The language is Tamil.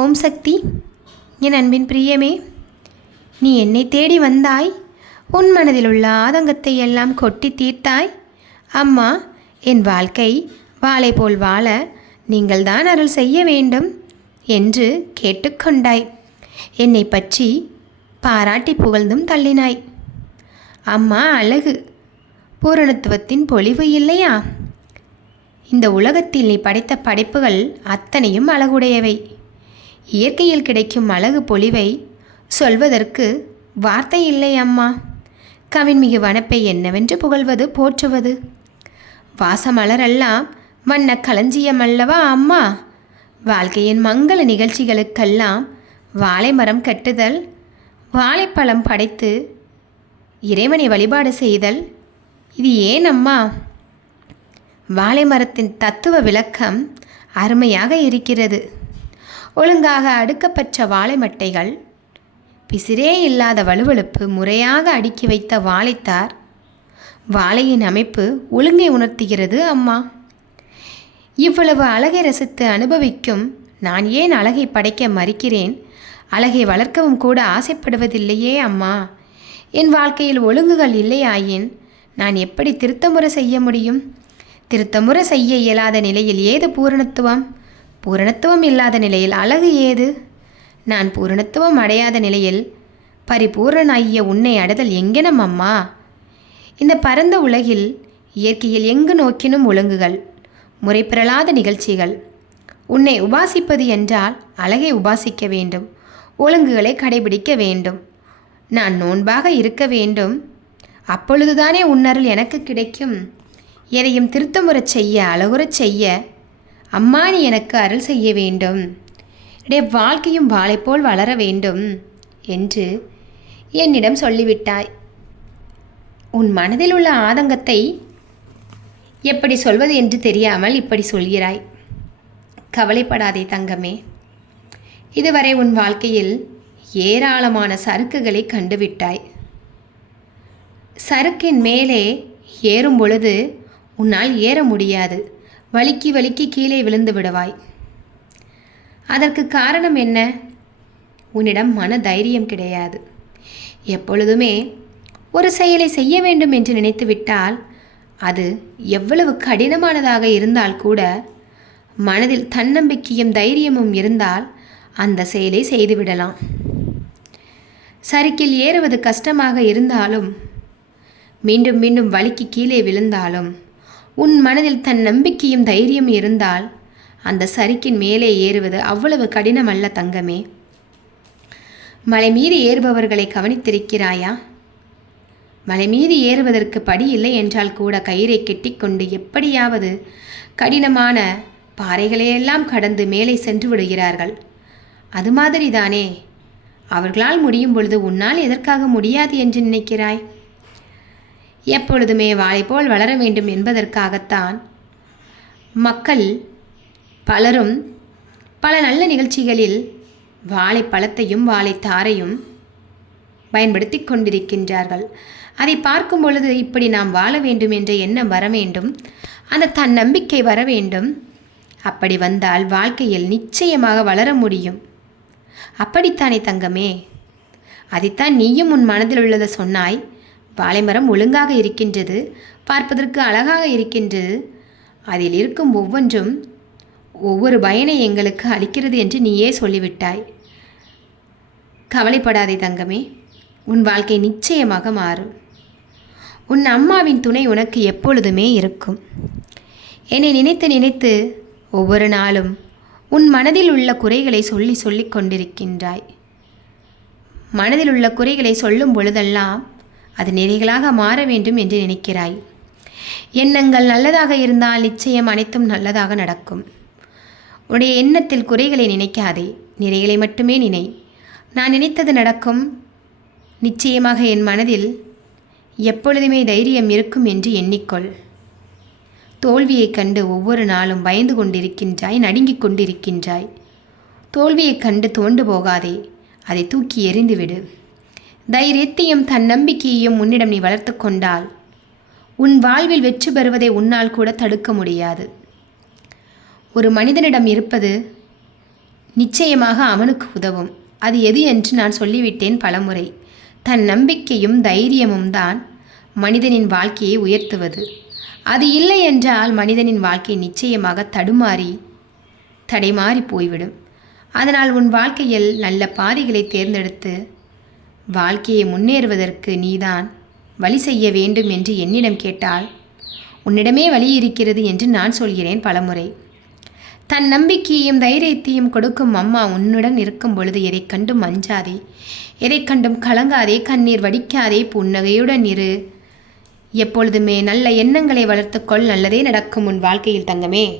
ஓம் சக்தி. என் அன்பின் பிரியமே நீ என்னை தேடி வந்தாய். உன் மனதில் உள்ள ஆதங்கத்தை எல்லாம் கொட்டி தீர்த்தாய். அம்மா என் வாழ்க்கை வாளை போல் வாழ நீங்கள்தான் அருள் செய்ய வேண்டும் என்று கேட்டுக்கொண்டாய். என்னை பற்றி பாராட்டி புகழ்ந்தும் தள்ளினாய். அம்மா அழகு. பூரணத்துவத்தின் பொலிவு இல்லையா? இந்த உலகத்தில் நீ படைத்த படைப்புகள் அத்தனையும் அழகுடையவை. இயற்கையில் கிடைக்கும் அழகு பொலிவை சொல்வதற்கு வார்த்தை இல்லை அம்மா. கவின்மிகு வனப்பை என்னவென்று புகழ்வது போற்றுவது. வாசமலரெல்லாம் வண்ண களஞ்சியம் அல்லவா அம்மா? வாழ்க்கையின் மங்கள நிகழ்ச்சிகளுக்கெல்லாம் வாழை மரம் கட்டுதல் வாழைப்பழம் படைத்து இறைவனை வழிபாடு செய்தல் இது ஏன் அம்மா? வாழை மரத்தின் தத்துவ விளக்கம் அருமையாக இருக்கிறது. ஒழுங்காக அடுக்கப்பட்ட வாழை மட்டைகள் பிசிரே இல்லாத வலுவழுப்பு முறையாக அடுக்கி வைத்த வாழைத்தார். வாழையின் அமைப்பு ஒழுங்கை உணர்த்துகிறது அம்மா. இவ்வளவு அழகை ரசித்து அனுபவிக்கும் நான் ஏன் அழகை படைக்க மறுக்கிறேன்? அழகை வளர்க்கவும் கூட ஆசைப்படுவதில்லையே அம்மா. என் வாழ்க்கையில் ஒழுங்குகள் இல்லையாயின் நான் எப்படி திருத்தமுறை செய்ய முடியும்? திருத்தமுறை செய்ய இயலாத நிலையில் ஏது பூரணத்துவம்? பூரணத்துவம் இல்லாத நிலையில் அழகு ஏது? நான் பூரணத்துவம் அடையாத நிலையில் பரிபூரணாகிய உன்னை அடைதல் எங்கெனம் அம்மா? இந்த பரந்த உலகில் இயற்கையில் எங்கு நோக்கினும் ஒழுங்குகள் முறைப்பெறலாத நிகழ்ச்சிகள். உன்னை உபாசிப்பது என்றால் அழகை உபாசிக்க வேண்டும் ஒழுங்குகளை கடைபிடிக்க வேண்டும். நான் நோன்பாக இருக்க வேண்டும். அப்பொழுதுதானே உன்னருள் எனக்கு கிடைக்கும். எதையும் திருத்தமுறச் செய்ய அழகுறச் செய்ய அம்மா நீ எனக்கு அருள் செய்ய வேண்டும். என்னுடைய வாழ்க்கையும் வாளைப்போல் வளர வேண்டும் என்று என்னிடம் சொல்லிவிட்டாய். உன் மனதில் உள்ள ஆதங்கத்தை எப்படி சொல்வது என்று தெரியாமல் இப்படி சொல்கிறாய். கவலைப்படாதே தங்கமே. இதுவரை உன் வாழ்க்கையில் ஏராளமான சறுக்குகளை கண்டுவிட்டாய். சறுக்கின் மேலே ஏறும் பொழுது உன்னால் ஏற முடியாது. வலிக்கி வலிக்கி கீழே விழுந்து விடுவாய். அதற்கு காரணம் என்ன? உன்னிடம் மன தைரியம் கிடையாது. எப்பொழுதுமே ஒரு செயலை செய்ய வேண்டும் என்று நினைத்துவிட்டால் அது எவ்வளவு கடினமானதாக இருந்தால் கூட மனதில் தன்னம்பிக்கையும் தைரியமும் இருந்தால் அந்த செயலை செய்துவிடலாம் சறுக்கில் ஏறுவது கஷ்டமாக இருந்தாலும் மீண்டும் மீண்டும் வலிக்கு கீழே விழுந்தாலும் உன் மனதில் தன் நம்பிக்கையும் தைரியம் இருந்தால் அந்த சறுக்கின் மேலே ஏறுவது அவ்வளவு கடினமல்ல தங்கமே. மலை மீது ஏறுபவர்களை கவனித்திருக்கிறாயா? மலை மீது ஏறுவதற்கு படி இல்லை என்றால் கூட கயிறை கெட்டிக்கொண்டு எப்படியாவது கடினமான பாறைகளையெல்லாம் கடந்து மேலே சென்று விடுகிறார்கள். அது மாதிரி தானே அவர்களால் முடியும் பொழுது உன்னால் எதற்காக முடியாது என்று நினைக்கிறாய்? எப்பொழுதுமே வாழை போல் வளர வேண்டும் என்பதற்காகத்தான் மக்கள் பலரும் பல நல்ல நிகழ்ச்சிகளில் வாழைப்பழத்தையும் வாழைத்தாரையும் பயன்படுத்தி கொண்டிருக்கின்றார்கள். அதை பார்க்கும் பொழுது இப்படி நாம் வாழ வேண்டும் என்ற எண்ணம் வர வேண்டும். அந்த தன் நம்பிக்கை வர வேண்டும். அப்படி வந்தால் வாழ்க்கையில் நிச்சயமாக வளர முடியும். அப்படித்தானே தங்கமே. அதைத்தான் நீயும் உன் மனதில் உள்ளதை சொன்னாய். வாழைமரம் ஒழுங்காக இருக்கின்றது பார்ப்பதற்கு அழகாக இருக்கின்றது. அதில் இருக்கும் ஒவ்வொன்றும் ஒவ்வொரு பயனை எங்களுக்கு அளிக்கிறது என்று நீயே சொல்லிவிட்டாய். கவலைப்படாதே தங்கமே உன் வாழ்க்கை நிச்சயமாக மாறும். உன் அம்மாவின் துணை உனக்கு எப்பொழுதுமே இருக்கும். என்னை நினைத்து நினைத்து ஒவ்வொரு நாளும் உன் மனதில் உள்ள குறைகளை சொல்லி சொல்லிக் கொண்டிருக்கின்றாய். மனதில் உள்ள குறைகளை சொல்லும் பொழுதெல்லாம் அது நெறிகளாக மாற வேண்டும் என்று நினைக்கிறாய். எண்ணங்கள் நல்லதாக இருந்தால் நிச்சயம் அனைத்தும் நல்லதாக நடக்கும். உன்னுடைய எண்ணத்தில் குறைகளை நினைக்காதே நிறைகளை மட்டுமே நினை. நான் நினைத்தது நடக்கும். நிச்சயமாக என் மனதில் எப்பொழுதுமே தைரியம் இருக்கும் என்று எண்ணிக்கொள். தோல்வியைக் கண்டு ஒவ்வொரு நாளும் பயந்து கொண்டிருக்கின்றாய் நடுங்கிக் கொண்டிருக்கின்றாய். தோல்வியைக் கண்டு தோண்டு போகாதே அதை தூக்கி எறிந்துவிடு. தைரியத்தையும் தன் நம்பிக்கையையும் உன்னிடம் நீ வளர்த்து கொண்டால் உன் வாழ்வில் வெற்றி பெறுவதை உன்னால் கூட தடுக்க முடியாது. ஒரு மனிதனிடம் இருப்பது நிச்சயமாக அவனுக்கு உதவும். அது எது என்று நான் சொல்லிவிட்டேன் பலமுறை. தன் நம்பிக்கையும் தைரியமும் தான் மனிதனின் வாழ்க்கையை உயர்த்துவது. அது இல்லை என்றால் மனிதனின் வாழ்க்கை நிச்சயமாக தடுமாறி தடைமாறி போய்விடும். அதனால் உன் வாழ்க்கையில் நல்ல பாதைகளை தேர்ந்தெடுத்து வாழ்க்கையை முன்னேறுவதற்கு நீதான் வழி செய்ய வேண்டும் என்று என்னிடம் கேட்டால் உன்னிடமே வழி இருக்கிறது என்று நான் சொல்கிறேன் பலமுறை. தன் நம்பிக்கையையும் தைரியத்தையும் கொடுக்கும் அம்மா உன்னுடன் இருக்கும் பொழுது எதை கண்டும் அஞ்சாதே. எதை கண்டும் கலங்காதே. கண்ணீர் வடிக்காதே. புன்னகையுடன் இரு. எப்பொழுதுமே நல்ல எண்ணங்களை வளர்த்துக்கொள் நல்லதே நடக்கும் உன் வாழ்க்கையில் தங்கமே.